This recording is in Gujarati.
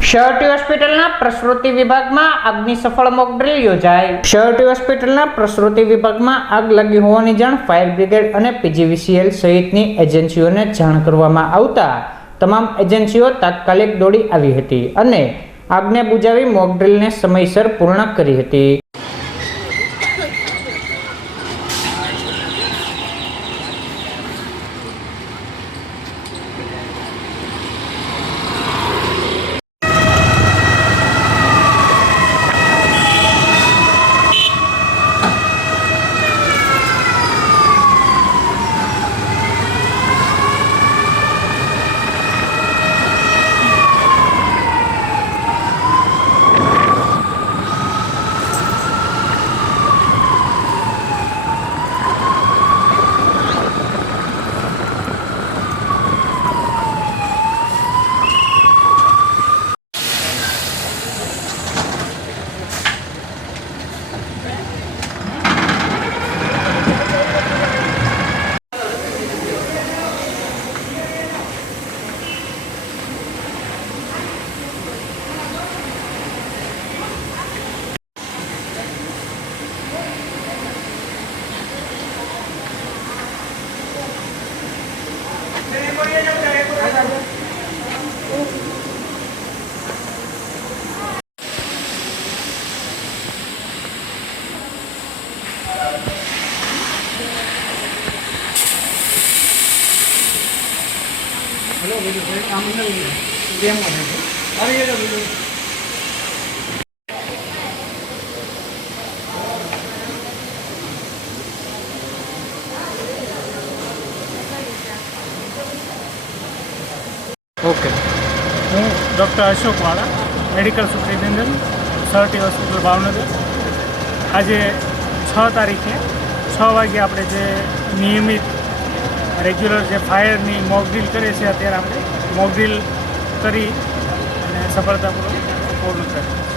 શહેરી હોસ્પિટલના પ્રસૂતિ વિભાગમાં આગની સફળ મોક ડ્રીલ યોજાઈ। શહેરી હોસ્પિટલના પ્રસૂતિ વિભાગમાં આગ લાગી હોવાની જાણ ફાયર બ્રિગેડ અને પીજીવીસીએલ સહિતની એજન્સીઓને જાણ કરવામાં આવતા તમામ એજન્સીઓ તાત્કાલિક દોડી આવી હતી અને આગને બુઝાવી મોક ડ્રીલને સમયસર પૂર્ણ કરી હતી। ओके हूँ डॉक्टर अशोक वाला मेडिकल सुपरिटेन्डेન્ટ શહેરી હોસ્પિટલ ભાવનગર। आज 6 તારીખે 6 વાગે આપણે જે નિયમિત રેગ્યુલર જે ફાયરની મોક ડ્રીલ કરીએ છીએ અત્યારે આપણે મોક ડ્રીલ કરી અને સફળતાપૂર્વક પૂર્ણ કરી।